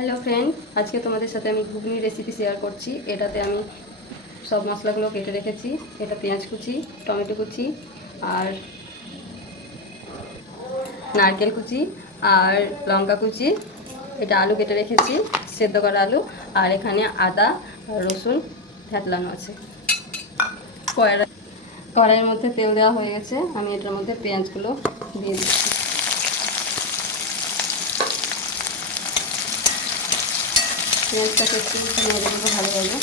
Hello friend আজকে তোমাদের সাথে আমি ঘুগনি রেসিপি শেয়ার করছি। এটাতে আমি সব মশলাগুলো কেটে রেখেছি। এটা পেঁয়াজ কুচি, টমেটো কুচি আর নারকেল কুচি আর লঙ্কা কুচি। এটা আলু কেটে রেখেছি, সেদ্ধ করা আলু। আর এখানে আদা, রসুন থেতলানো আছে। কড়াই কড়াইয়ের মধ্যে তেল দেওয়া হয়ে গেছে। আমি এটার মধ্যে পেঁয়াজগুলো দিয়ে দিচ্ছি। পেঁয়াজটাকে একটু নেড়ে নেব ভালোভাবে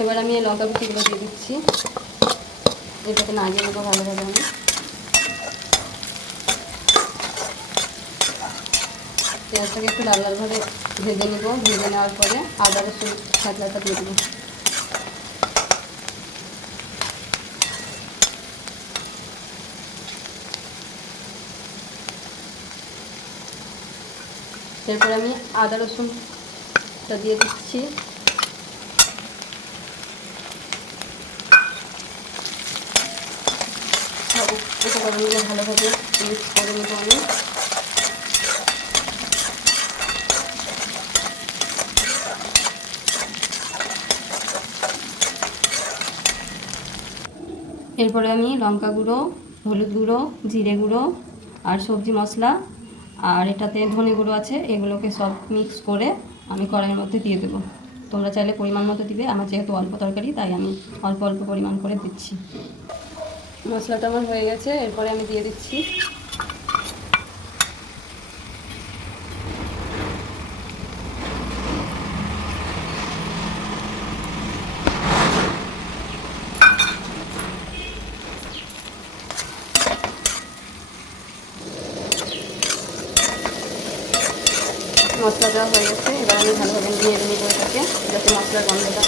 এবার আমি এই লঙ্কা কুচিগুলো দিয়ে দিচ্ছি। এটাকে নাড়িয়ে নেব ভালোভাবে আমি। পেঁয়াজটাকে একটু লাল লালভাবে ভেজে নেব। ভেজে নেওয়ার পরে আদা রসুন ছাতলাটা দিয়ে দেবো। এরপর আমি আদা রসুনটা দিয়ে দিচ্ছি। ভালোভাবে মিক্স করে আমি। এরপরে আমি লঙ্কা গুঁড়ো, হলুদ গুঁড়ো, জিরে গুঁড়ো আর সবজি মশলা আর এটাতে ধনে গুঁড়ো আছে, এগুলোকে সব মিক্স করে আমি কড়াইয়ের মধ্যে দিয়ে দেবো। তোমরা চাইলে পরিমাণ মতো দিবে, আমার যেহেতু অল্প তরকারি, তাই আমি অল্প অল্প পরিমাণ করে দিচ্ছি। মশলাটা আমার হয়ে গেছে, এরপরে আমি দিয়ে দিচ্ছি মশলাটা হয়ে গেছে, এবার আমি ভালোভাবে নিয়ে নেব এটাকে, যাতে মশলার গন্ধটা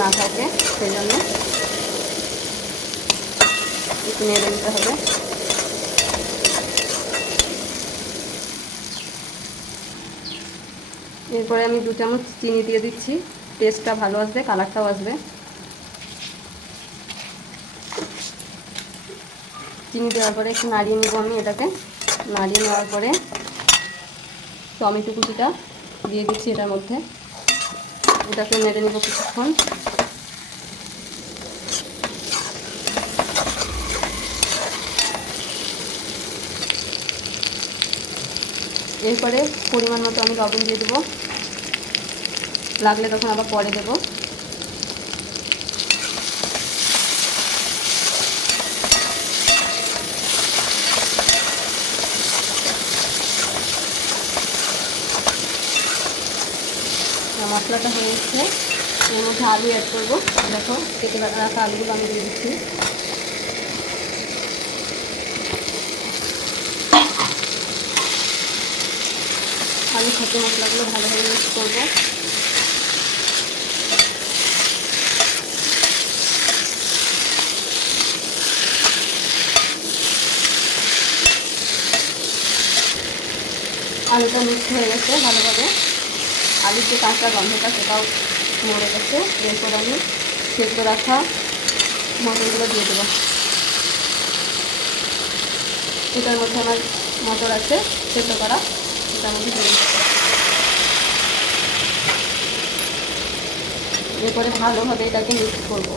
না থাকে, সেই জন্য একটু নেড়ে নিতে হবে। এরপরে আমি দু চামচ চিনি দিয়ে দিচ্ছি টেস্টটা ভালো আসবে, কালারটাও আসবে। চিনি দেওয়ার পরে একটু নাড়িয়ে নেব আমি এটাকে। নাড়িয়ে নেওয়ার পরে টমেটো কুচিটা দিয়ে দিচ্ছি এটার মধ্যে। এটাকে নেড়ে নেব কিছুক্ষণ। এরপরে পরিমাণ মতো আমি লবণ দিয়ে দেবো। লাগলে তখন আবার পরে দেবো। মশলাটা হয়ে গেছে এর মধ্যে আলু অ্যাড করব। দেখো, কেটে রাখা আলুগুলো আমি দিয়ে দিচ্ছি। আলু খাদ্য মশলাগুলো ভালোভাবে মিক্স করব। আলুটা মিক্স হয়ে গেছে ভালোভাবে। আলুর যে কাঁচা গন্ধটা সেটাও মরে গেছে। এরপর আমি সেদ্ধ রাখা মটরগুলো দিয়ে দেবো। এটার মধ্যে আমার মটর আছে, সেদ্ধ করা। এটার মধ্যে দিয়ে এরপরে ভালোভাবে এটাকে মিক্স করব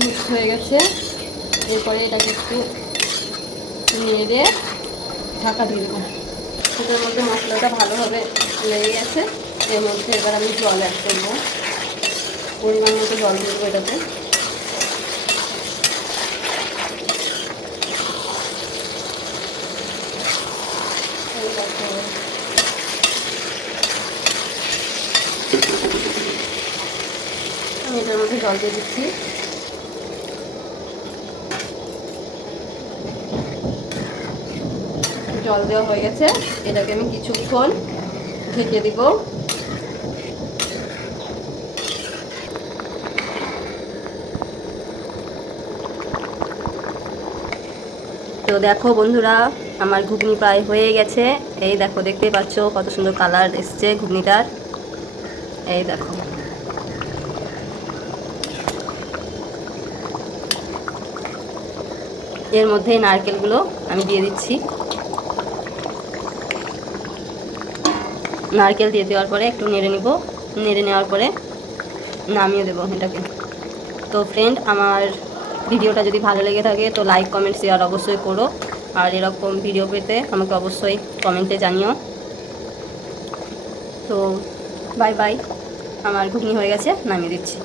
মিক্স হয়ে গেছে। এরপরে এটাকে একটু নেড়ে ঢাকা দিয়ে দেবো। সেটার মধ্যে মশলাটা ভালোভাবে লেগে গেছে। এর মধ্যে এবার আমি জল অ্যাড করব। পরিমাণ মতো জল দিয়ে দেবো এটাতে। আমি এটার মধ্যে জল দিয়ে দিচ্ছি। জল দেওয়া হয়ে গেছে। এটাকে আমি কিছুক্ষণ ঢেকে দিব। তো দেখো বন্ধুরা, আমার ঘুগনি প্রায় হয়ে গেছে। এই দেখো দেখতে পাচ্ছ কত সুন্দর কালার এসছে ঘুগনিটার। এই দেখো। এর মধ্যে নারকেলগুলো আমি দিয়ে দিচ্ছি। নারকেল দিয়ে দেওয়ার পরে একটু নেড়ে নিব। নেড়ে নেওয়ার পরে নামিয়ে দেবো এটাকে। তো ফ্রেন্ড আমার ভিডিওটা যদি ভালো লেগে থাকে, তো লাইক কমেন্ট শেয়ার অবশ্যই করো। আর এরকম ভিডিও পেতে আমাকে অবশ্যই কমেন্টে জানিও। তো বাই বাই আমার ঘুগনি হয়ে গেছে, নামিয়ে দিচ্ছি।